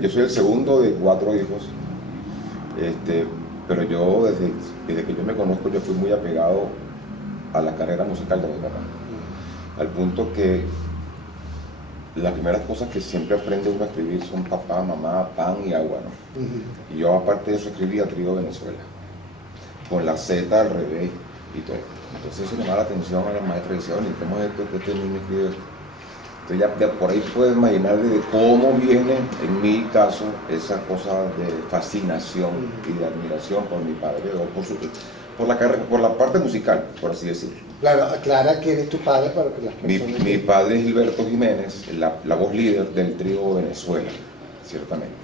Yo soy el segundo de 4 hijos, pero yo desde que yo me conozco yo fui muy apegado a la carrera musical de mi papá, al punto que las primeras cosas que siempre aprende uno a escribir son papá, mamá, pan y agua, ¿no? Y yo aparte de eso escribía Trío Venezuela, con la Z al revés y todo. Entonces eso llamaba la atención a la maestra y decía, oye, ¿cómo es esto que este niño escribe esto? Entonces ya por ahí puedes imaginar de cómo viene, en mi caso, esa cosa de fascinación y de admiración por mi padre, o por la parte musical, por así decirlo. Claro, aclara quién es tu padre para que las personas... Mi padre es Gilberto Jiménez, la voz líder del Trío Venezuela, ciertamente.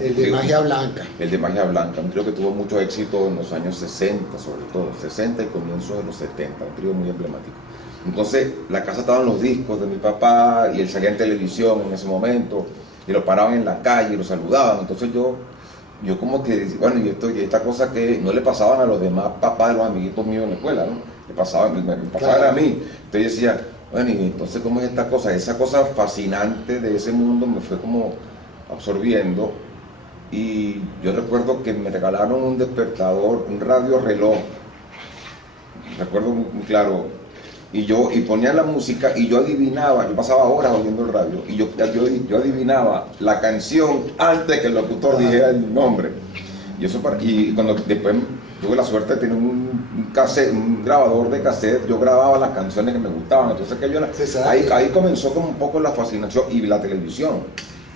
El de Magia Blanca. El de Magia Blanca, un trío que tuvo mucho éxito en los años 60, sobre todo, 60 y comienzos de los 70, un trío muy emblemático. Entonces, la casa estaban los discos de mi papá y él salía en televisión en ese momento y lo paraban en la calle y lo saludaban. Entonces yo como que, bueno, y esta cosa que no le pasaban a los demás papás de los amiguitos míos en la escuela, ¿no? Me pasaban claro. A mí. Entonces decía, bueno, y entonces ¿cómo es esta cosa? Esa cosa fascinante de ese mundo me fue como absorbiendo. Y yo recuerdo que me regalaron un despertador, un radio reloj, recuerdo muy claro. Y ponía la música y yo adivinaba, yo pasaba horas oyendo el radio y yo adivinaba la canción antes que el locutor dijera el nombre. Y cuando después tuve la suerte de tener un grabador de cassette, yo grababa las canciones que me gustaban. Entonces ahí comenzó como un poco la fascinación y la televisión.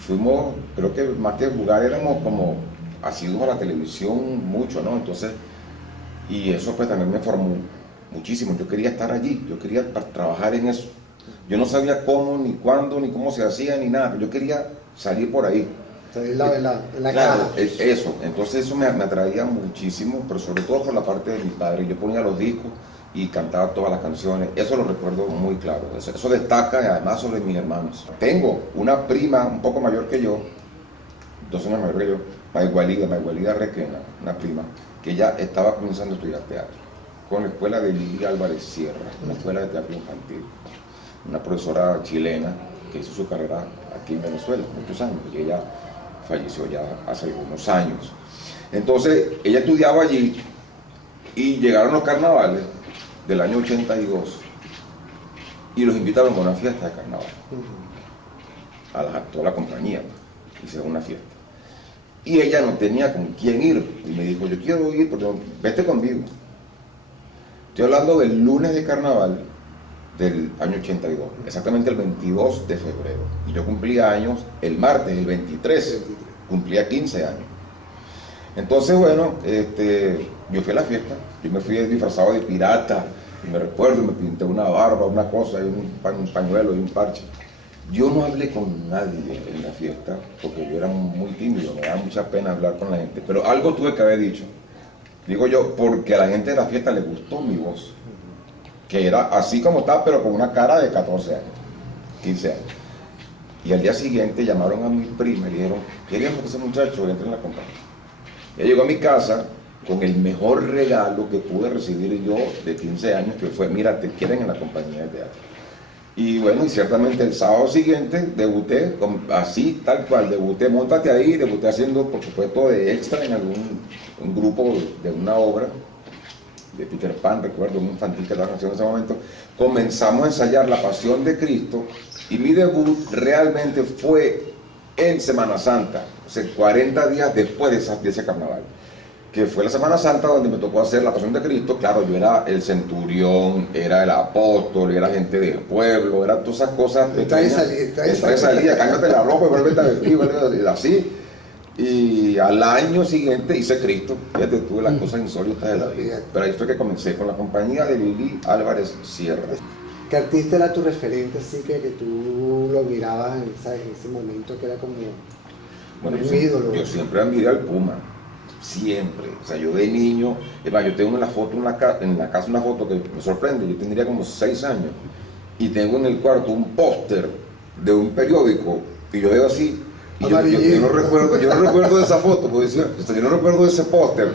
Fuimos, creo que más que jugar éramos como asiduos a la televisión mucho, ¿no? Entonces, y eso pues también me formó muchísimo. Yo quería estar allí, yo quería trabajar en eso. Yo no sabía cómo, ni cuándo, ni cómo se hacía, ni nada. Yo quería salir por ahí. Salir en la claro, cara. Eso. Entonces eso me atraía muchísimo, pero sobre todo por la parte de mi padre. Yo ponía los discos y cantaba todas las canciones. Eso lo recuerdo muy claro. Eso destaca además sobre mis hermanos. Tengo una prima un poco mayor que yo, 2 años mayor que yo, Maigualida Requena, una prima, que ella estaba comenzando a estudiar teatro con la escuela de Lili Álvarez Sierra, una escuela de teatro infantil, una profesora chilena que hizo su carrera aquí en Venezuela, muchos años, y ella falleció ya hace algunos años. Entonces, ella estudiaba allí y llegaron los carnavales del año 82 y los invitaron a una fiesta de carnaval, a toda la compañía, hicieron una fiesta. Y ella no tenía con quién ir, y me dijo, yo quiero ir, pero vete conmigo. Estoy hablando del lunes de carnaval del año 82, exactamente el 22 de febrero. Y yo cumplía años el martes, el 23, cumplía 15 años. Entonces, bueno, yo fui a la fiesta, yo me fui disfrazado de pirata, y me recuerdo, me pinté una barba, una cosa, y un pañuelo y un parche. Yo no hablé con nadie en la fiesta, porque yo era muy tímido, me daba mucha pena hablar con la gente, pero algo tuve que haber dicho. Digo yo, porque a la gente de la fiesta le gustó mi voz, que era así como estaba, pero con una cara de 14 años, 15 años. Y al día siguiente llamaron a mi prima y le dijeron, queremos que ese muchacho entre en la compañía. Ella llegó a mi casa con el mejor regalo que pude recibir yo de 15 años, que fue, mira, te quieren en la compañía de teatro. Y bueno, y ciertamente el sábado siguiente debuté, así tal cual, debuté, móntate ahí, debuté haciendo, por supuesto, de extra en un grupo de una obra de Peter Pan, recuerdo, un infantil que estaba haciendo en ese momento. Comenzamos a ensayar La Pasión de Cristo y mi debut realmente fue en Semana Santa, o sea, 40 días después de ese carnaval, que fue la Semana Santa donde me tocó hacer La Pasión de Cristo. Claro, yo era el centurión, era el apóstol, era gente del pueblo, eran todas esas cosas. Entra y salida, cámbiate la ropa y vuelve a vestir, así. Y al año siguiente hice Cristo, fíjate, tuve las cosas insólitas de la vida. Pero ahí fue que comencé con la compañía de Lili Álvarez Sierra. ¿Qué artista era tu referente, así que tú lo mirabas en ese momento, que era como un ídolo? Yo siempre admiré al Puma. Siempre, o sea, yo de niño, es más, yo tengo en la casa una foto que me sorprende. Yo tendría como 6 años y tengo en el cuarto un póster de un periódico y yo veo así y yo no recuerdo de esa foto, porque decía, yo no recuerdo de ese póster,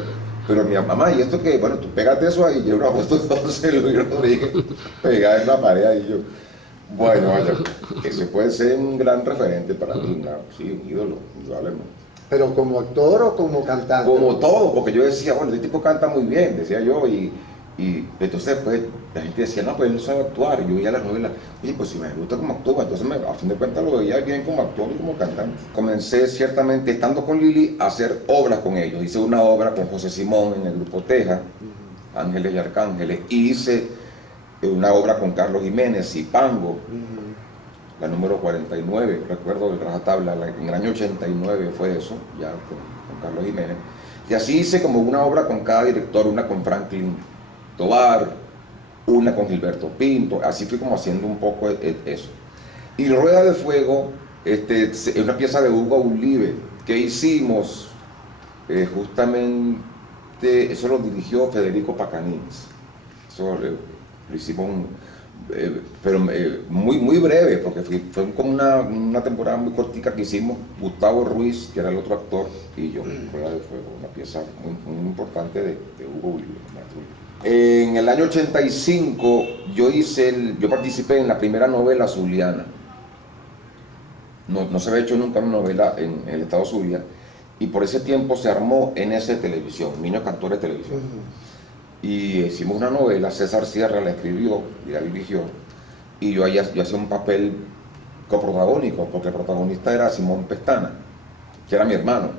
pero mi mamá, y esto que, bueno, tú pégate eso ahí, yo una foto, entonces yo lo dije pegada en la pared ahí yo. Bueno, vaya, ese puede ser un gran referente para mí, claro, sí, un ídolo, indudablemente. ¿Pero como actor o como cantante? Como todo, porque yo decía, bueno, este tipo canta muy bien, decía yo, y entonces pues la gente decía, no, pues él no sabe actuar, y yo veía las novelas, oye, pues si me gusta como actúa, entonces a fin de cuentas lo veía bien como actor y como cantante. Comencé ciertamente, estando con Lili, a hacer obras con ellos. Hice una obra con José Simón en el grupo Teja, Ángeles y Arcángeles, y hice una obra con Carlos Jiménez y Pango, la número 49, recuerdo el rajatabla, en el año 89 fue eso, ya con Carlos Jiménez. Y así hice como una obra con cada director, una con Franklin Tovar, una con Gilberto Pinto, así fui como haciendo un poco eso. Y Rueda de Fuego es una pieza de Hugo Ulibe que hicimos justamente, eso lo dirigió Federico Pacanins. Eso lo hicimos pero muy breve, porque fue como una temporada muy cortica que hicimos Gustavo Ruiz, que era el otro actor, y yo, Rueda de Fuego, una pieza muy importante de Hugo Ulibe. En el año 85 yo participé en la primera novela zuliana. No se había hecho nunca una novela en el estado Zulia, y por ese tiempo se armó NS Televisión, Niños Cantores Televisión. Y hicimos una novela, César Sierra la escribió y la dirigió, y yo hacía un papel coprotagónico, porque el protagonista era Simón Pestana, que era mi hermano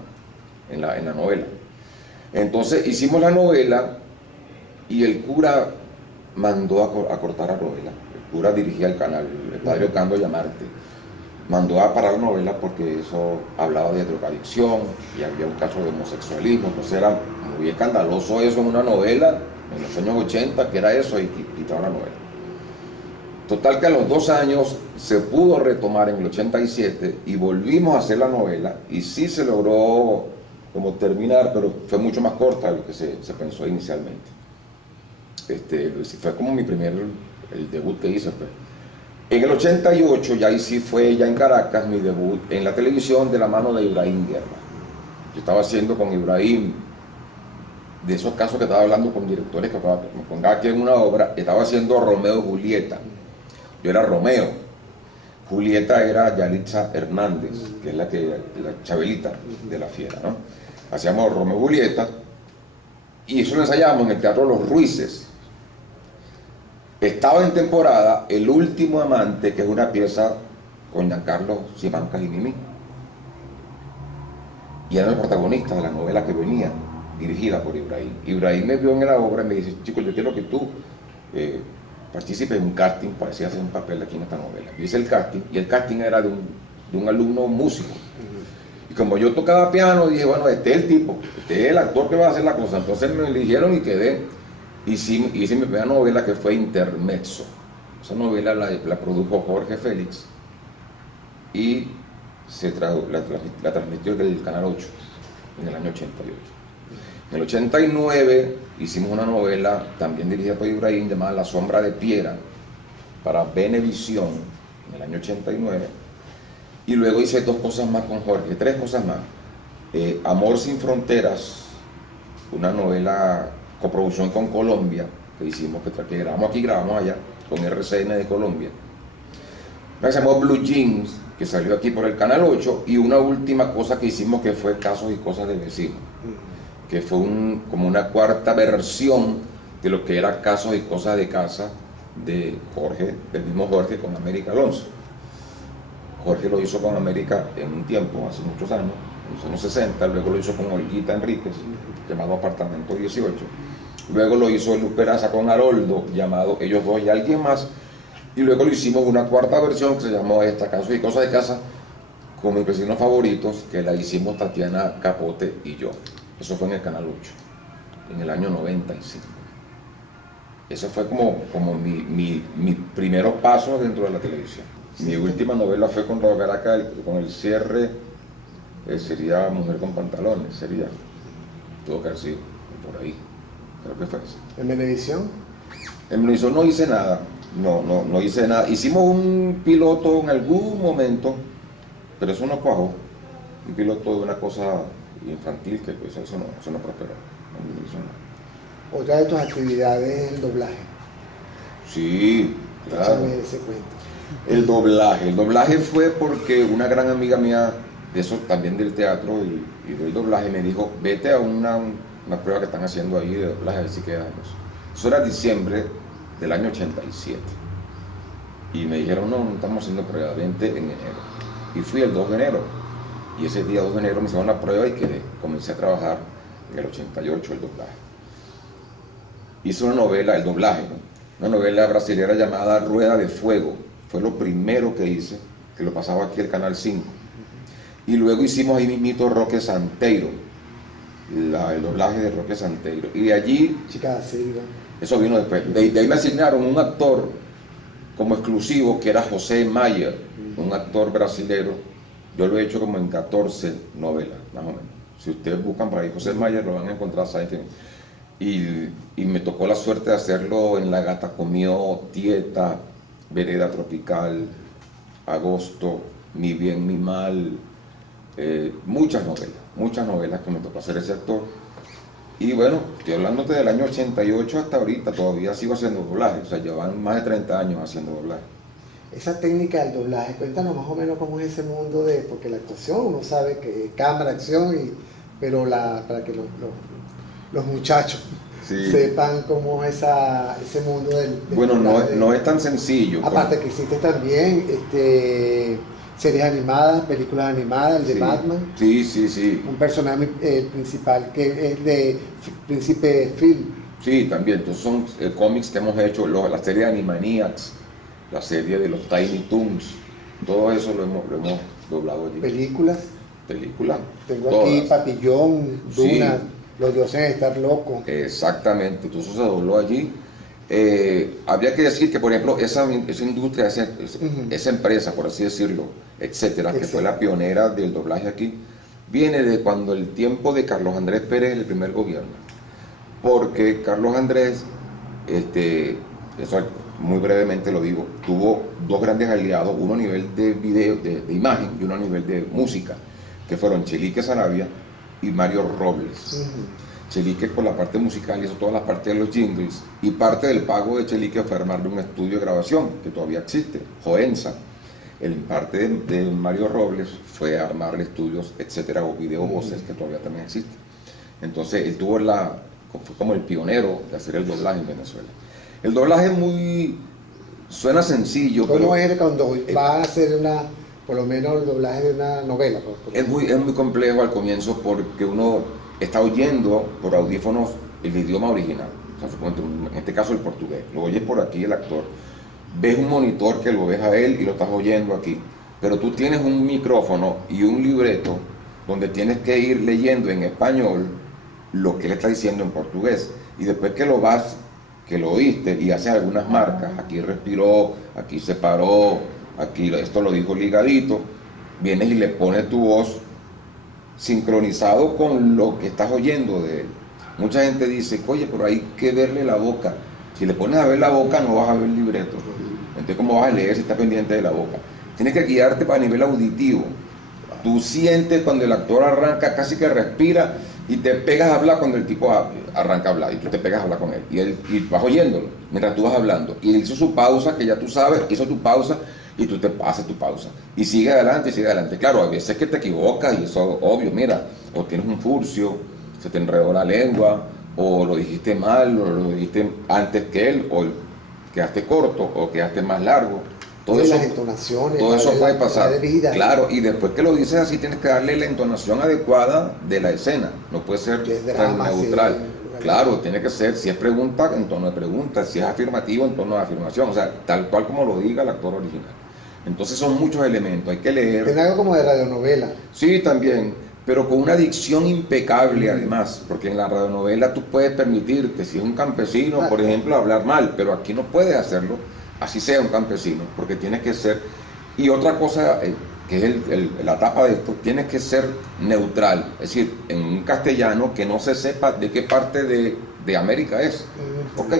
en la novela. Entonces hicimos la novela y el cura mandó a cortar la novela. El cura dirigía el canal, el padre Ocando Llamarte. Mandó a parar la novela porque eso hablaba de drogadicción y había un caso de homosexualismo, entonces era muy escandaloso eso en una novela en los años 80, que era eso, y quitaron la novela. Total que a los 2 años se pudo retomar en el 87 y volvimos a hacer la novela, y sí se logró como terminar, pero fue mucho más corta de lo que se pensó inicialmente. Fue como el debut que hice, pues. En el 88, ya ahí sí fue ya en Caracas, mi debut en la televisión de la mano de Ibrahim Guerra. Yo estaba haciendo con Ibrahim, de esos casos que estaba hablando con directores que me ponga aquí en una obra, estaba haciendo Romeo y Julieta. Yo era Romeo, Julieta era Yalitza Hernández, que es la Chabelita de La Fiera, ¿no? Hacíamos Romeo y Julieta, y eso lo ensayábamos en el Teatro Los Ruices. Estaba en temporada El Último Amante, que es una pieza con Giancarlo Simancas y Mimí. Y era el protagonista de la novela que venía, dirigida por Ibrahim. Ibrahim me vio en la obra y me dice, chico, yo quiero que tú participes en un casting para hacer un papel aquí en esta novela. Yo hice el casting, y el casting era de un alumno músico. Y como yo tocaba piano, dije, bueno, este es el tipo, este es el actor que va a hacer la cosa. Entonces me eligieron y quedé. Hice mi primera novela, que fue Intermezzo. Esa novela la produjo Jorge Félix y la transmitió del Canal 8 en el año 88. En el 89 hicimos una novela también dirigida por Ibrahim llamada La Sombra de Piera para Venevisión en el año 89. Y luego hice 2 cosas más con Jorge, 3 cosas más. Amor sin Fronteras, una novela coproducción con Colombia, que hicimos, que grabamos aquí, grabamos allá, con RCN de Colombia. Una que se llamó Blue Jeans, que salió aquí por el Canal 8, y una última cosa que hicimos que fue Casos y Cosas de Vecinos, que fue como una cuarta versión de lo que era Casos y Cosas de Casa de Jorge, del mismo Jorge, con América Alonso. Jorge lo hizo con América en un tiempo, hace muchos años, en los años 60, luego lo hizo con Olguita Enríquez, llamado Apartamento 18. Luego lo hizo Luz Peraza con Haroldo, llamado Ellos Dos y Alguien Más. Y luego lo hicimos una cuarta versión que se llamó Casos y Cosas de Casa, con mis vecinos favoritos, que la hicimos Tatiana Capote y yo. Eso fue en el Canal 8, en el año 95. Ese fue como mi primeros pasos dentro de la televisión. Mi última novela fue con Roberto Caracas, con el cierre, sería Mujer con Pantalones, sería. Tuvo que haber sido por ahí. Creo que fue eso. ¿En Venevisión? En Venevisión no hice nada, no hice nada. Hicimos un piloto en algún momento, pero eso no cuajó. Un piloto de una cosa infantil que pues eso no prosperó. En Venevisión no. Otra de tus actividades es el doblaje. Sí, claro. Échame ese cuento. El doblaje fue porque una gran amiga mía, de eso también del teatro y del doblaje, me dijo, vete a una prueba que están haciendo ahí de doblaje, a ver si quedamos. Eso era diciembre del año 87. Y me dijeron, no, no estamos haciendo prueba, vente en enero. Y fui el 2 de enero. Y ese día 2 de enero me hicieron la prueba y quedé. Comencé a trabajar en el 88 el doblaje. Hice una novela, el doblaje, ¿no? Una novela brasileña llamada Rueda de Fuego. Fue lo primero que hice, que lo pasaba aquí el Canal 5. Y luego hicimos ahí mismito Roque Santeiro, el doblaje de Roque Santeiro. Y de allí, Chica da Silva. eso vino después. De ahí me asignaron un actor como exclusivo que era José Mayer, un actor brasilero. Yo lo he hecho como en 14 novelas, más o menos. Si ustedes buscan por ahí José Mayer, lo van a encontrar, ¿saben qué? Y me tocó la suerte de hacerlo en La Gata Comió, Tieta, Vereda Tropical, Agosto, Mi Bien, Mi Mal, muchas novelas que me tocó hacer ese actor. Y bueno, estoy hablándote del año 88 hasta ahorita, todavía sigo haciendo doblaje, o sea, llevan más de 30 años haciendo doblaje. Esa técnica del doblaje, cuéntanos más o menos cómo es ese mundo de, porque la actuación uno sabe que es cámara, acción, pero para que los muchachos Sí. sepan cómo es ese mundo del Bueno, doblaje. no es tan sencillo. Aparte que hiciste también series animadas, películas animadas, el de Sí, Batman, sí. un personaje principal que es de Príncipe Phil. Sí, también. Entonces son cómics que hemos hecho, la serie de Animaniacs, la serie de los Tiny Toons, todo eso lo hemos doblado allí. Películas, Películas. tengo todas. aquí Papillón, Duna, Sí. Los dioses de estar locos. Exactamente, todo eso se dobló allí. Habría que decir que, por ejemplo, esa industria, esa empresa, por así decirlo, etcétera, que fue la pionera del doblaje aquí, viene de cuando el tiempo de Carlos Andrés Pérez, el primer gobierno. Porque Carlos Andrés, eso muy brevemente lo digo, tuvo dos grandes aliados, uno a nivel de video, de imagen, y uno a nivel de música, que fueron Chelique Saravia y Mario Robles. Chelique por la parte musical hizo toda la parte de los jingles, y parte del pago de Chelique fue armarle un estudio de grabación que todavía existe, Joensa. En parte de Mario Robles fue armarle estudios, etcétera, o video voces que todavía también existen. Entonces él fue como el pionero de hacer el doblaje en Venezuela. El doblaje suena sencillo, ¿Cómo pero es cuando va a hacer por lo menos el doblaje de una novela? es muy complejo al comienzo porque uno está oyendo por audífonos el idioma original, o sea, en este caso el portugués, lo oyes por aquí el actor, ves un monitor que lo ves a él y lo estás oyendo aquí, pero tú tienes un micrófono y un libreto donde tienes que ir leyendo en español lo que él está diciendo en portugués, y después que lo oíste y haces algunas marcas, aquí respiró, aquí se paró, aquí esto lo dijo ligadito, vienes y le pones tu voz sincronizado con lo que estás oyendo de él. Mucha gente dice, oye, pero hay que verle la boca. Si le pones a ver la boca no vas a ver el libreto. Entonces, ¿cómo vas a leer si estás pendiente de la boca? Tienes que guiarte para nivel auditivo. Tú sientes cuando el actor arranca, casi que respira, y te pegas a hablar cuando el tipo arranca a hablar, y tú te pegas a hablar con él, y vas oyéndolo mientras tú vas hablando, y él hizo su pausa, que ya tú sabes, hizo tu pausa, y tú te pasas tu pausa, y sigue adelante, claro, a veces que te equivocas, y eso es obvio, mira, o tienes un furcio, se te enredó la lengua, o lo dijiste mal, o lo dijiste antes que él, o quedaste corto, o quedaste más largo. Todo eso, las entonaciones, todo eso puede pasar, de vida. claro, y después que lo dices así tienes que darle la entonación adecuada de la escena, no puede ser drama, neutral, sí, claro, tiene que ser, si es pregunta, en tono de pregunta, si es afirmativo, en tono de afirmación, o sea, tal cual como lo diga el actor original. Entonces son muchos elementos, hay que leer. Tiene algo como de radionovela. Sí, también, pero con una dicción impecable además, porque en la radionovela tú puedes permitirte, si es un campesino, por ejemplo, hablar mal, pero aquí no puedes hacerlo, así sea un campesino, porque tienes que ser, y otra cosa que es la tapa de esto, tienes que ser neutral, es decir, en un castellano que no se sepa de qué parte de América es, ¿ok?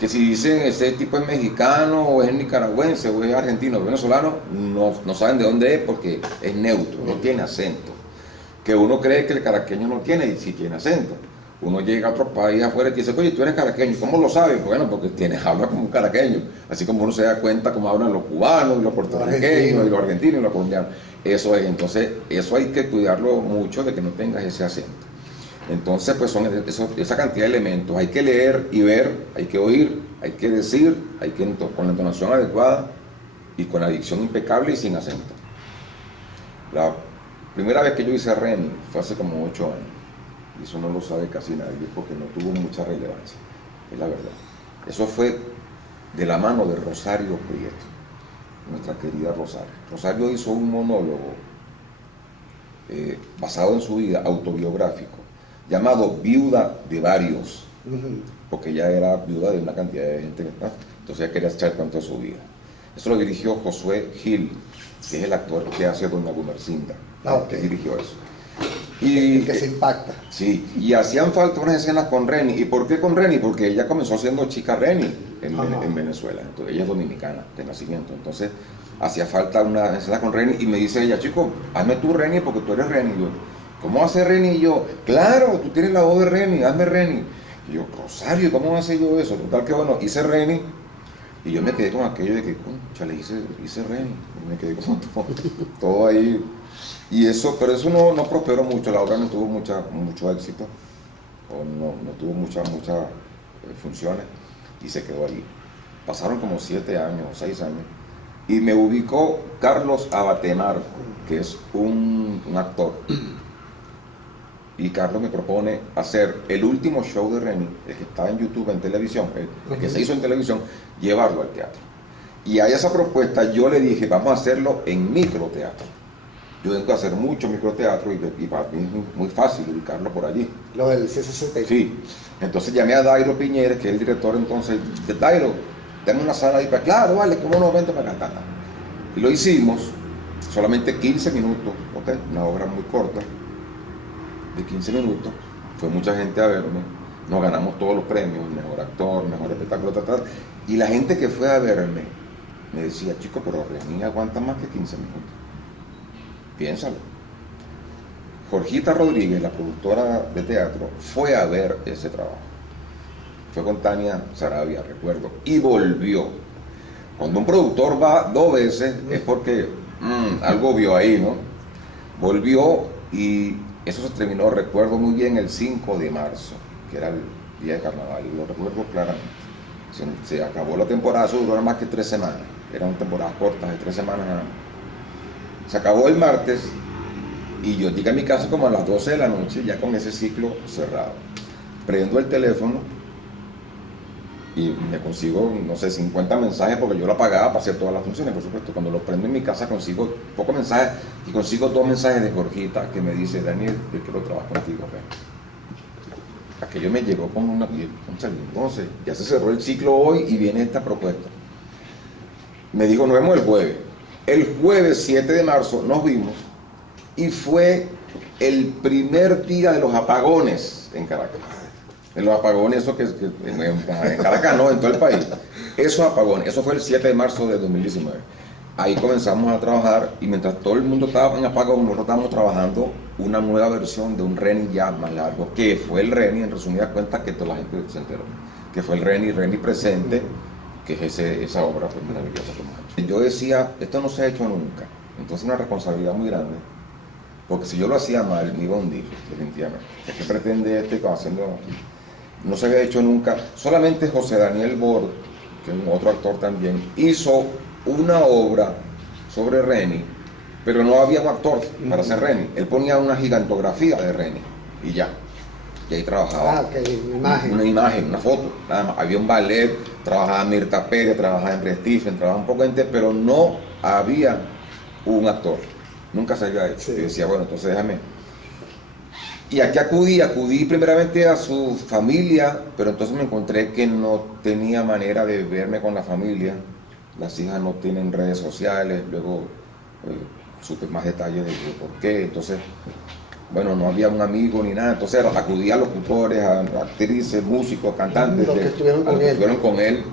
Que si dicen ese tipo es mexicano, o es nicaragüense, o es argentino, o venezolano, no saben de dónde es porque es neutro, no tiene acento. Que uno cree que el caraqueño no tiene, y sí tiene acento. Uno llega a otro país afuera y te dice, oye, tú eres caraqueño. ¿Cómo lo sabes? Bueno, porque habla como un caraqueño. Así como uno se da cuenta cómo hablan los cubanos, y los puertorriqueños, y los argentinos, y los colombianos. Eso es, entonces, eso hay que cuidarlo mucho de que no tengas ese acento. Entonces, pues son esa cantidad de elementos. Hay que leer y ver, hay que oír, hay que decir, con la entonación adecuada y con la dicción impecable y sin acento. La primera vez que yo hice Reni fue hace como 8 años. Y eso no lo sabe casi nadie porque no tuvo mucha relevancia, es la verdad. Eso fue de la mano de Rosario Prieto, nuestra querida Rosario. Rosario hizo un monólogo basado en su vida, autobiográfico, llamado Viuda de Varios, porque ella era viuda de una cantidad de gente, ¿verdad? Entonces ella quería echar cuento de su vida. Eso lo dirigió Josué Gil, que es el actor que hace Doña Gumercinda, que dirigió eso. Y que se impacta. Sí, y hacían falta unas escenas con Reni. ¿Y por qué con Reni? Porque ella comenzó siendo chica Reni en Venezuela. Entonces, ella es dominicana de nacimiento. Entonces, hacía falta una escena con Reni y me dice ella, chico, hazme tú Reni porque tú eres Reni. Y yo, ¿cómo hace Reni? Y yo, claro, tú tienes la voz de Reni, hazme Reni. Y yo, Rosario, ¿cómo hace yo eso? Total que bueno, hice Reni y yo me quedé con aquello de que, concha, le hice Reni. Y me quedé con todo ahí. Y eso, pero eso no prosperó mucho, la obra no tuvo mucho éxito, o no tuvo muchas funciones, y se quedó allí. Pasaron como 7 años, 6 años, y me ubicó Carlos Abatemar, que es un actor, y Carlos me propone hacer el último show de Reni, el que estaba en YouTube, en televisión, el que se hizo en televisión, llevarlo al teatro. Y a esa propuesta yo le dije, vamos a hacerlo en microteatro. Yo tengo que hacer mucho microteatro y para mí es muy fácil ubicarlo por allí. Lo del C60. Sí. Entonces llamé a Dairo Piñeres, que es el director entonces, de Dairo, dame una sala ahí para, claro, vale, cómo no, vente para acá. Y lo hicimos, solamente 15 minutos, ¿ok? Una obra muy corta, de 15 minutos. Fue mucha gente a verme, nos ganamos todos los premios, mejor actor, mejor espectáculo, y la gente que fue a verme me decía, chico, pero Reni aguanta más que 15 minutos. Piénsalo. Jorgita Rodríguez, la productora de teatro, fue a ver ese trabajo. Fue con Tania Sarabia, recuerdo, y volvió. Cuando un productor va 2 veces es porque algo vio ahí, ¿no? Volvió y eso se terminó, recuerdo muy bien, el 5 de marzo, que era el día de carnaval, y lo recuerdo claramente. Se acabó la temporada, eso duró más que 3 semanas, eran temporadas cortas de 3 semanas nada más. Se acabó el martes y yo llegué a mi casa como a las 12 de la noche, ya con ese ciclo cerrado. Prendo el teléfono y me consigo, no sé, 50 mensajes porque yo lo pagaba para hacer todas las funciones, por supuesto. Cuando lo prendo en mi casa consigo pocos mensajes y consigo 2 mensajes de Jorgita que me dice, Daniel, yo quiero trabajar contigo. Aquello me llegó con una piel, entonces ya se cerró el ciclo hoy y viene esta propuesta. Me dijo, nos vemos el jueves. El jueves 7 de marzo nos vimos y fue el primer día de los apagones en Caracas. En los apagones, eso que en Caracas no, en todo el país. Esos apagones, eso fue el 7 de marzo de 2019. Ahí comenzamos a trabajar y mientras todo el mundo estaba en apagón, nosotros estábamos trabajando una nueva versión de un Reni ya más largo, que fue el Reni, en resumidas cuentas, que toda la gente se enteró, que fue el Reni Presente, que es esa obra pues, maravillosa. Yo decía, esto no se ha hecho nunca, entonces una responsabilidad muy grande, porque si yo lo hacía mal, me iba a hundir, definitivamente. ¿Qué pretende haciendo? No se había hecho nunca. Solamente José Daniel Bor, que es un otro actor también, hizo una obra sobre Reni, pero no había un actor para hacer Reni. Él ponía una gigantografía de Reni y ya. Y ahí trabajaba. Una imagen, una foto. Nada más. Había un ballet, trabajaba Mirta Pérez, trabajaba Henry Stephen, trabajaba un poco de gente, pero no había un actor. Nunca se había hecho. Sí. Y decía, bueno, entonces déjame. Y aquí acudí primeramente a su familia, pero entonces me encontré que no tenía manera de verme con la familia. Las hijas no tienen redes sociales, luego supe más detalles de por qué. Entonces, bueno, no había un amigo ni nada, entonces acudí a locutores, a actrices, músicos, cantantes, los que estuvieron con él.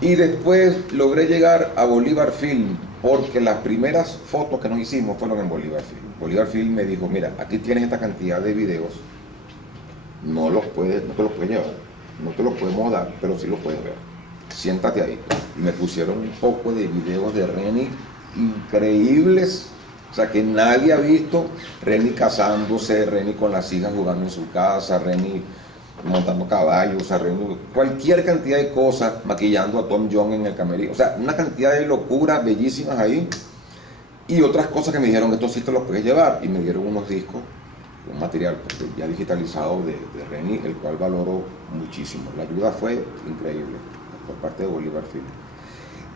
Y después logré llegar a Bolívar Film, porque las primeras fotos que nos hicimos fueron en Bolívar Film. Bolívar Film me dijo, mira, aquí tienes esta cantidad de videos, no te los puedes llevar, no te los podemos dar, pero sí los puedes ver. Siéntate ahí. Y me pusieron un poco de videos de Reni increíbles, o sea, que nadie ha visto. Reni casándose, Reni con las hijas jugando en su casa, Reni montando caballos, o sea, Reni, cualquier cantidad de cosas, maquillando a Tom John en el camerino, o sea, una cantidad de locuras bellísimas ahí. Y otras cosas que me dijeron que estos sí te los puedes llevar, y me dieron unos discos, un material ya digitalizado de Reni, el cual valoro muchísimo. La ayuda fue increíble por parte de Bolívar Film.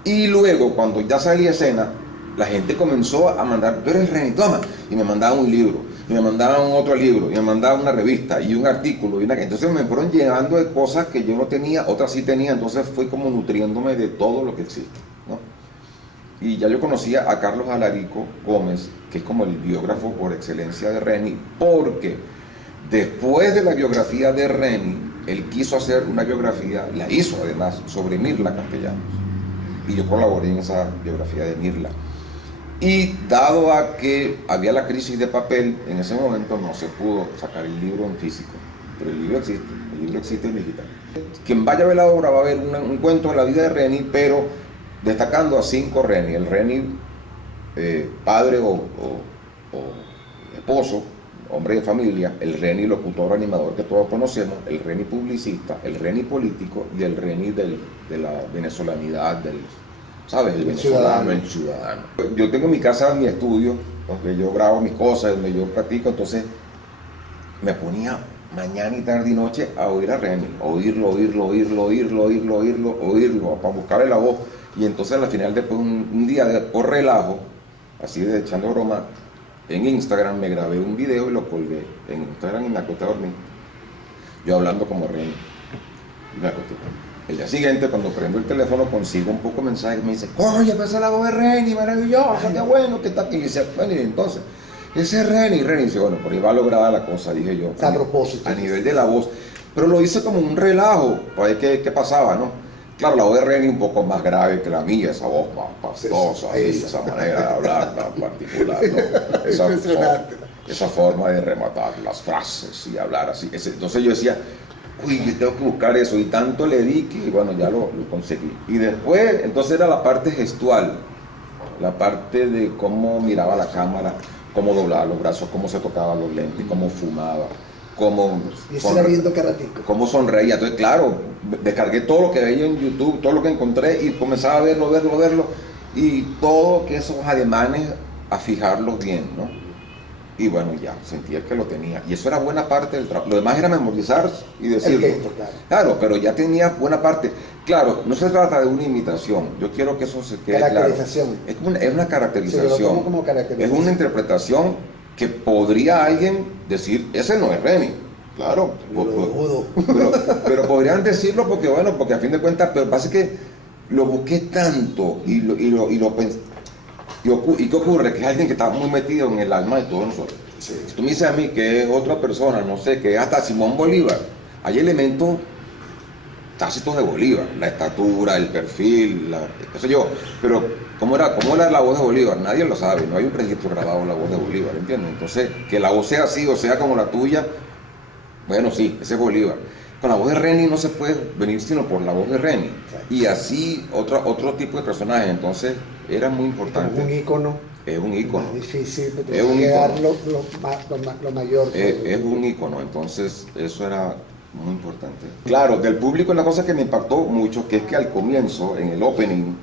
Y luego, cuando ya salí a escena, la gente comenzó a mandar, tú eres Reni, toma, y me mandaban un libro, y me mandaban otro libro, y me mandaban una revista, y un artículo, entonces me fueron llenando de cosas que yo no tenía, otras sí tenía, entonces fui como nutriéndome de todo lo que existe, ¿no? Y ya yo conocía a Carlos Alarico Gómez, que es como el biógrafo por excelencia de Reni, porque después de la biografía de Reni, él quiso hacer una biografía, la hizo además, sobre Mirla Castellanos. Y yo colaboré en esa biografía de Mirla. Y dado a que había la crisis de papel, en ese momento no se pudo sacar el libro en físico, pero el libro existe en digital. Quien vaya a ver la obra va a ver un cuento de la vida de Reni, pero destacando a 5 Reni: el Reni padre o esposo, hombre de familia, el Reni locutor animador que todos conocemos, el Reni publicista, el Reni político y el Reni de la venezolanidad, ¿sabes? El venezolano, el ciudadano. Yo tengo en mi casa mi estudio, donde yo grabo mis cosas, donde yo practico, entonces me ponía mañana y tarde y noche a oír a Reni, oírlo, para buscarle la voz. Y entonces al final, después un día por relajo, así de echando broma, en Instagram me grabé un video y lo colgué en Instagram y me acosté a dormir. Yo hablando como Reni. Y me acosté. El día siguiente, cuando prendo el teléfono, consigo un poco de mensajes, me dice, ¡oye, empezó la voz de Reni, maravillosa, qué bueno, qué está aquí! Y dice, bueno, y entonces, ese es Reni. Dice, bueno, por ahí va lograda la cosa, dije yo. A propósito. A nivel de la voz. Pero lo hice como un relajo, para ver qué pasaba, ¿no? Claro, la voz de Reni un poco más grave que la mía, esa voz más pastosa, esa manera de hablar tan particular, ¿no? Esa forma de rematar las frases y hablar así. Entonces yo decía, uy, yo tengo que buscar eso, y tanto le di que, bueno, ya lo conseguí. Y después, entonces era la parte gestual, la parte de cómo miraba la cámara, cómo doblaba los brazos, cómo se tocaba los lentes, cómo fumaba, cómo sonreía. Entonces, claro, descargué todo lo que veía en YouTube, todo lo que encontré, y comenzaba a verlo, y todo que esos ademanes, a fijarlos bien, ¿no? Y bueno, ya, sentía que lo tenía. Y eso era buena parte del trabajo. Lo demás era memorizar y decirlo. El gesto, claro, pero ya tenía buena parte. Claro, no se trata de una imitación. Yo quiero que eso se quede claro. Es una caracterización. Como caracterización. Es una interpretación que podría alguien decir, ese no es Reni. Claro. Pero podrían decirlo porque, bueno, porque a fin de cuentas, pero pasa que lo busqué tanto y lo pensé. ¿Y qué ocurre? Que es alguien que está muy metido en el alma de todos nosotros. Sí. Si tú me dices a mí que es otra persona, no sé, que es hasta Simón Bolívar, hay elementos tácitos de Bolívar, la estatura, el perfil, qué sé yo, pero ¿cómo era la voz de Bolívar? Nadie lo sabe, no hay un registro grabado de la voz de Bolívar, ¿entiendes? Entonces, que la voz sea así o sea como la tuya, bueno, sí, ese es Bolívar. Con la voz de Reni no se puede venir sino por la voz de Reni. Y así otro tipo de personajes. Entonces era muy importante. Es un ícono. Es un ícono. Es difícil, es un llegar lo mayor. Es un ícono, entonces eso era muy importante. Claro, del público es la cosa que me impactó mucho, que es que al comienzo, en el opening,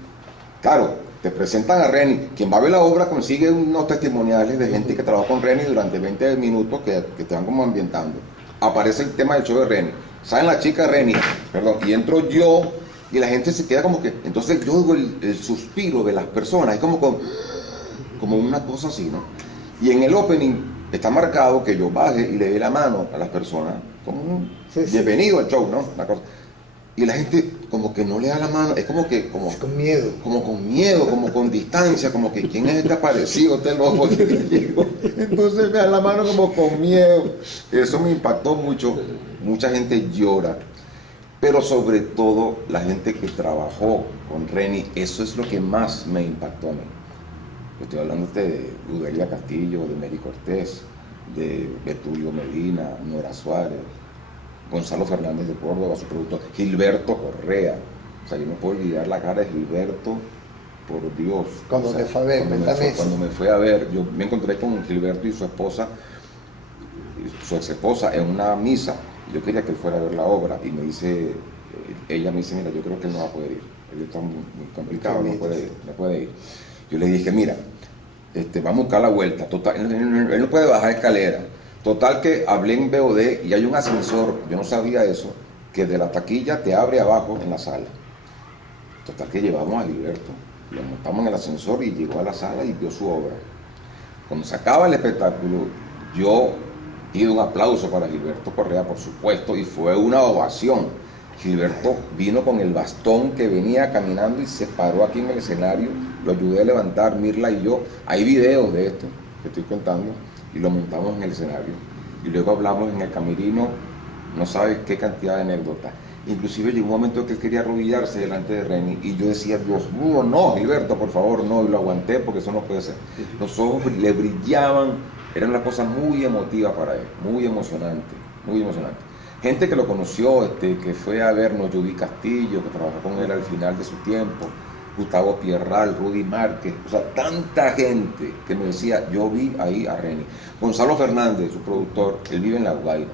claro, te presentan a Reni. Quien va a ver la obra consigue unos testimoniales de gente que trabajó con Reni durante 20 minutos que te van como ambientando. Aparece el tema del show de Reni. ¿Saben la chica Reni? Perdón, y entro yo y la gente se queda como que... Entonces yo oigo el suspiro de las personas, es como una cosa así, ¿no? Y en el opening está marcado que yo baje y le dé la mano a las personas, como un bienvenido al show, ¿no? Una cosa. Y la gente como que no le da la mano, es como con miedo, como con distancia, como que ¿quién es este aparecido, este loco que llegó? Entonces me da la mano como con miedo. Eso me impactó mucho. Mucha gente llora, pero sobre todo la gente que trabajó con Reni, eso es lo que más me impactó a mí. Yo estoy hablando de Udelia Castillo, de Mary Cortés, de Betulio Medina, Nora Suárez, Gonzalo Fernández de Córdoba, su productor, Gilberto Correa. O sea, yo no puedo olvidar la cara de Gilberto, por Dios. Cuando O sea, te fue a ver, cuando me fue a ver, yo me encontré con Gilberto y su esposa, su ex esposa, en una misa. Yo quería que él fuera a ver la obra y me dice, ella me dice, mira, yo creo que él no va a poder ir. Él está muy complicado, no puede ir. Yo le dije, mira, vamos a buscar la vuelta. Total, él no puede bajar escalera. Total que hablé en BOD y hay un ascensor, yo no sabía eso, que de la taquilla te abre abajo en la sala. Total que llevamos a Gilberto, lo montamos en el ascensor y llegó a la sala y vio su obra. Cuando se acaba el espectáculo, yo pido un aplauso para Gilberto Correa, por supuesto, y fue una ovación. Gilberto vino con el bastón que venía caminando y se paró aquí en el escenario, lo ayudé a levantar, Mirla y yo. Hay videos de esto que estoy contando y lo montamos en el escenario. Y luego hablamos en el camerino, no sabes qué cantidad de anécdotas. Inclusive llegó un momento en que él quería arrodillarse delante de Reni y yo decía, Dios mío, no, Gilberto, por favor, no, y lo aguanté porque eso no puede ser. Los ojos le brillaban, era una cosa muy emotiva para él, muy emocionante, muy emocionante. Gente que lo conoció, que fue a vernos, Judy Castillo, que trabajó con él al final de su tiempo, Gustavo Pierral, Rudy Márquez, o sea, tanta gente que me decía, yo vi ahí a Reni. Gonzalo Fernández, su productor, él vive en La Guaira,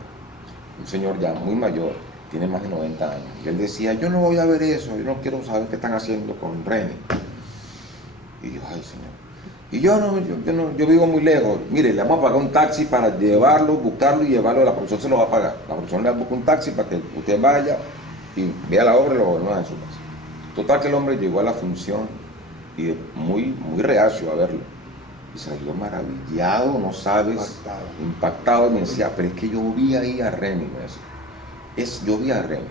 un señor ya muy mayor, tiene más de 90 años, y él decía, yo no voy a ver eso, yo no quiero saber qué están haciendo con Reni. Y yo, ay señor, y yo vivo muy lejos, mire, le vamos a pagar un taxi para llevarlo, buscarlo y llevarlo, la producción se lo va a pagar, la producción le busca un taxi para que usted vaya y vea la obra y lo volvemos en su casa. Total que el hombre llegó a la función y muy reacio a verlo, y salió maravillado, no sabes, impactado, y me decía, pero es que yo vi ahí a Reni, me decía. Yo vi a Reni.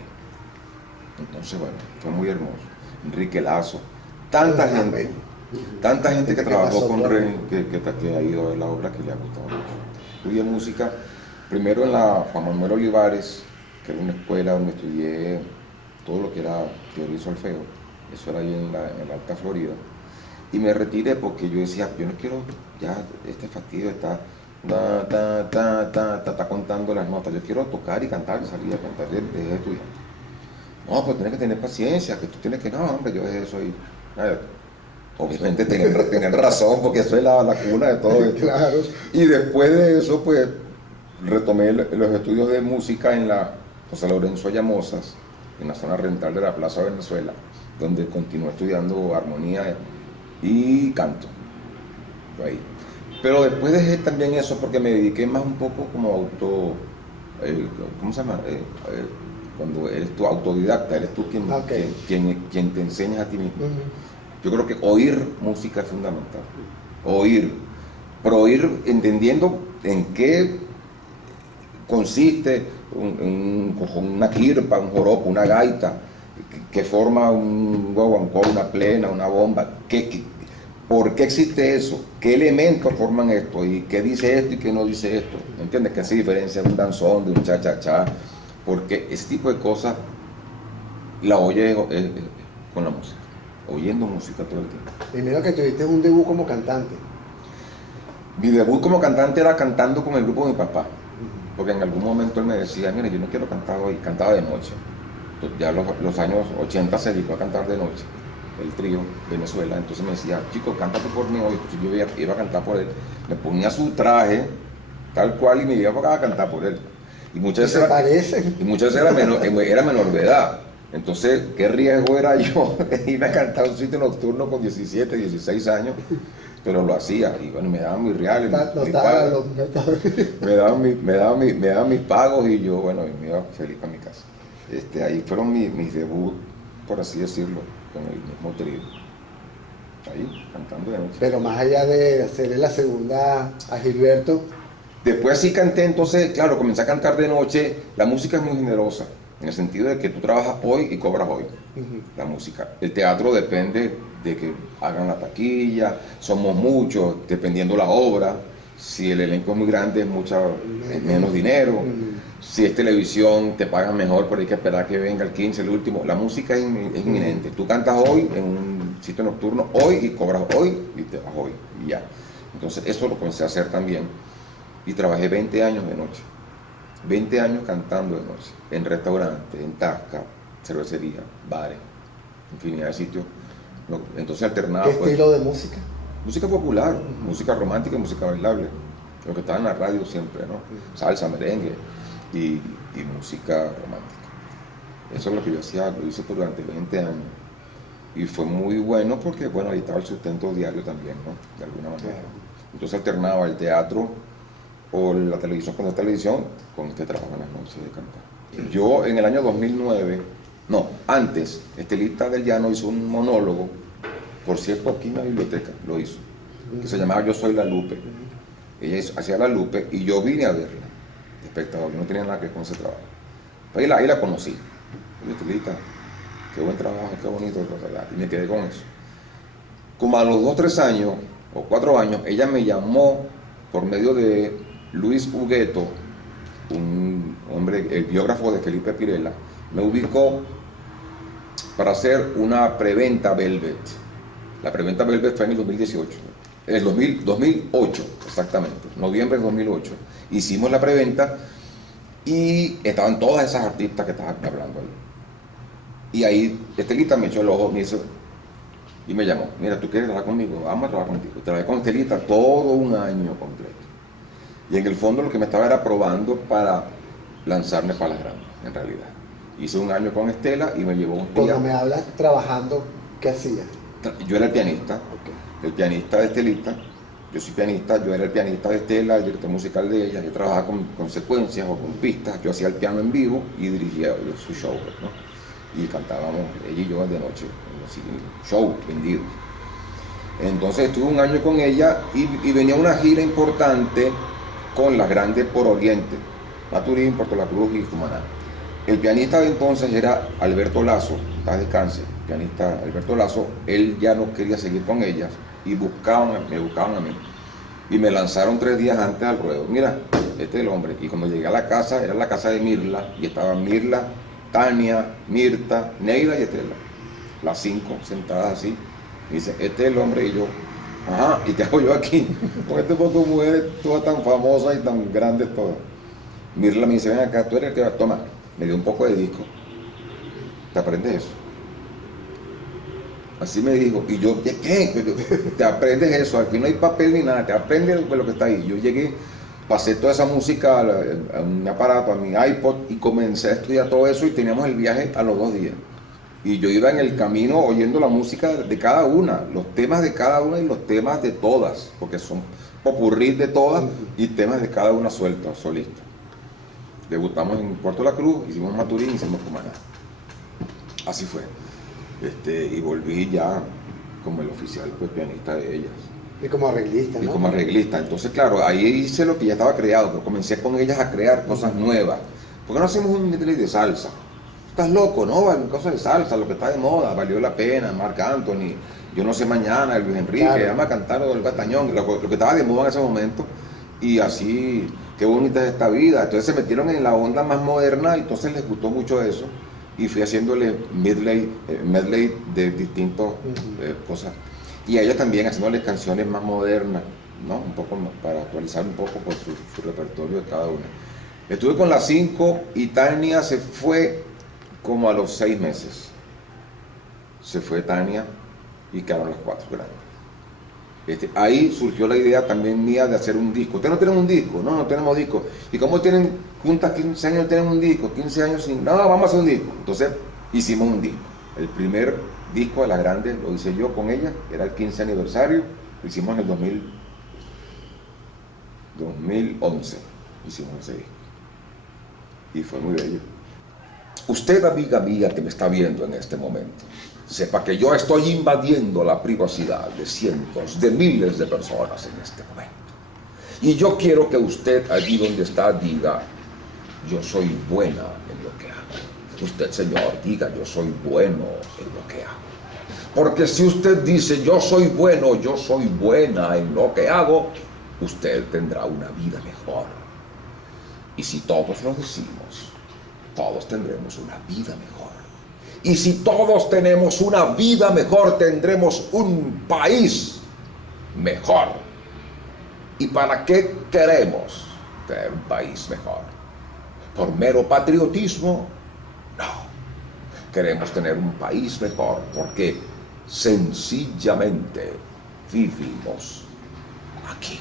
Entonces, bueno, fue muy hermoso. Enrique Lazo, tanta gente que trabajó con Reni, que ha ido a ver la obra, que le ha gustado mucho. Estudié música, primero en la Juan Manuel Olivares, que era una escuela donde estudié todo lo que era teoría y solfeo. Eso era ahí en la Alta Florida. Y me retiré porque yo decía, yo no quiero, ya este fastidio está contando las notas, yo quiero tocar y cantar, y salir a cantar, dejé de estudiar. No, pues tienes que tener paciencia, que tú tienes que, no, hombre, yo dejé eso y obviamente tener razón, porque eso es la cuna de todo esto. Claro. Y después de eso, pues, retomé los estudios de música en la José Lorenzo Llamosas, en la zona rental de la Plaza Venezuela, donde continué estudiando armonía y canto. Ahí. Pero después dejé también eso porque me dediqué más un poco como ¿cómo se llama? Cuando eres tú autodidacta, eres tú quien te enseñas a ti mismo. Yo creo que oír música es fundamental. Oír, pero oír entendiendo en qué consiste una quirpa, un joropo, una gaita, que forma un guaguancó, una plena, una bomba. ¿Por qué existe eso? ¿Qué elementos forman esto? ¿Y qué dice esto y qué no dice esto? ¿Me entiendes? ¿Qué hace diferencia de un danzón, de un cha-cha-cha? Porque ese tipo de cosas la oye con la música, oyendo música todo el tiempo. Primero que tuviste un debut como cantante. Mi debut como cantante era cantando con el grupo de mi papá, porque en algún momento él me decía, mira, yo no quiero cantar hoy, cantaba de noche. Ya los años 80 se dedicó a cantar de noche, el trío Venezuela, entonces me decía, chico, cántate por mí hoy. Entonces yo iba a cantar por él, me ponía su traje tal cual y me iba para acá a cantar por él. Y muchas veces era menor de edad. Entonces, ¿qué riesgo era yo de irme a cantar a un sitio nocturno con 17, 16 años? Pero lo hacía, y bueno, me daban mis reales, me daban mis pagos, y yo, bueno, me iba feliz para mi casa. Ahí fueron mis debuts, por así decirlo, con el mismo trío. Ahí, cantando de noche. Pero más allá de hacerle la segunda a Gilberto. Después sí canté, entonces, claro, comencé a cantar de noche. La música es muy generosa, en el sentido de que tú trabajas hoy y cobras hoy. La música. El teatro depende de que hagan la taquilla, somos muchos, dependiendo la obra. Si el elenco es muy grande, es menos dinero. Si es televisión, te pagan mejor, pero hay que esperar que venga el 15, el último. La música es inminente. Tú cantas hoy en un sitio nocturno, hoy, y cobras hoy, y te vas hoy, y ya. Entonces eso lo comencé a hacer también. Y trabajé 20 años de noche. 20 años cantando de noche, en restaurantes, en tasca, cervecería, bares, infinidad de sitios. Entonces alternaba. ¿Qué estilo de música? Música popular, música romántica y música bailable. Lo que estaba en la radio siempre, ¿no? Salsa, merengue y música romántica. Eso es lo que yo hacía, lo hice durante 20 años. Y fue muy bueno porque, bueno, ahí estaba el sustento diario también, ¿no? De alguna manera. Entonces alternaba el teatro o la televisión con la televisión con este trabajo en las noches de cantar. Yo en el año 2009, no, antes, Estelita del Llano hizo un monólogo, por cierto, aquí en la biblioteca lo hizo, que se llamaba Yo Soy la Lupe. Ella hacía la Lupe y yo vine a verla, de espectador, yo no tenía nada que ver con ese trabajo. Pero ahí la conocí. Oye, Estelita, qué buen trabajo, qué bonito, y me quedé con eso. Como a los 2 o 3 años, o 4 años, ella me llamó por medio de Luis Hugueto, un hombre, el biógrafo de Felipe Pirela, me ubicó para hacer una preventa Velvet. La preventa Velvet fue en el 2018, el 2008 exactamente, noviembre de 2008. Hicimos la preventa y estaban todas esas artistas que estaban hablando ahí. Y ahí Estelita me echó el ojo, me hizo, y me llamó, mira, ¿tú quieres trabajar conmigo? Vamos a trabajar contigo. Trabajé con Estelita todo un año completo. Y en el fondo lo que me estaba era probando para lanzarme para las grandes, en realidad. Hice un año con Estela y me llevó un día. Cuando me hablas trabajando, ¿qué hacías? Yo era el pianista, el pianista de Estelita. Yo soy pianista, yo era el pianista de Estela, el director musical de ella. Yo trabajaba con secuencias o con pistas. Yo hacía el piano en vivo y dirigía su show, ¿no? Y cantábamos ella y yo de noche, así, show vendido. Entonces estuve un año con ella y venía una gira importante con las grandes por Oriente, Maturín, Puerto La Cruz y Cumaná. El pianista de entonces era Alberto Lazo, paz descanse, pianista Alberto Lazo. Él ya no quería seguir con ellas y me buscaban a mí. Y me lanzaron 3 días antes al ruedo. Mira, este es el hombre. Y cuando llegué a la casa, era la casa de Mirla, y estaban Mirla, Tania, Mirta, Neida y Estela. Las 5 sentadas así. Y dice, este es el hombre. Y yo, ajá, ¿y qué hago yo aquí? Con este poco de mujeres, todas tan famosas y tan grandes todas. Mirla me dice, ven acá, tú eres el que va a tomar. Me dio un poco de disco. ¿Te aprendes eso? Así me dijo. Y yo, ¿qué? ¿Te aprendes eso? Aquí no hay papel ni nada, te aprendes lo que está ahí. Yo llegué, pasé toda esa música a un aparato, a mi iPod, y comencé a estudiar todo eso y teníamos el viaje a los 2 días. Y yo iba en el camino oyendo la música de cada una, los temas de cada una y los temas de todas, porque son popurrí de todas y temas de cada una sueltos, solistas. Debutamos en Puerto La Cruz, hicimos Maturín, hicimos Cumaná. Así fue. Y volví ya como el oficial, pues, pianista de ellas. Y como arreglista, ¿no? Y como arreglista. Entonces, claro, ahí hice lo que ya estaba creado, pero comencé con ellas a crear cosas nuevas. ¿Por qué no hacemos un medley de salsa? Estás loco, ¿no? Cosas de salsa, lo que está de moda, valió la pena, Marc Anthony, Yo no sé mañana, Luis Enrique, claro. Vamos a cantar el Batañón, lo que estaba de moda en ese momento. Y así, qué bonita es esta vida. Entonces se metieron en la onda más moderna y entonces les gustó mucho eso. Y fui haciéndole medley de distintas cosas. Y a ella también haciéndole canciones más modernas, ¿no? Un poco para actualizar un poco por su repertorio de cada una. Estuve con las 5 y Tania se fue como a los 6 meses. Se fue Tania y quedaron las 4 grandes. Ahí surgió la idea también mía de hacer un disco. ¿Ustedes no tienen un disco? No, no tenemos disco. ¿Y cómo tienen juntas 15 años tienen un disco? 15 años sin... No, vamos a hacer un disco. Entonces hicimos un disco. El primer disco de las grandes lo hice yo con ella. Era el 15 aniversario. Lo hicimos en el 2011. Hicimos ese disco. Y fue muy bello. Usted, amiga mía que me está viendo en este momento, sepa que yo estoy invadiendo la privacidad de cientos, de miles de personas en este momento. Y yo quiero que usted, allí donde está, diga, yo soy buena en lo que hago. Usted, señor, diga, yo soy bueno en lo que hago. Porque si usted dice, yo soy bueno, yo soy buena en lo que hago, usted tendrá una vida mejor. Y si todos lo decimos, todos tendremos una vida mejor. Y si todos tenemos una vida mejor, tendremos un país mejor. ¿Y para qué queremos tener un país mejor? por mero patriotismo. No, queremos tener un país mejor porque sencillamente vivimos aquí.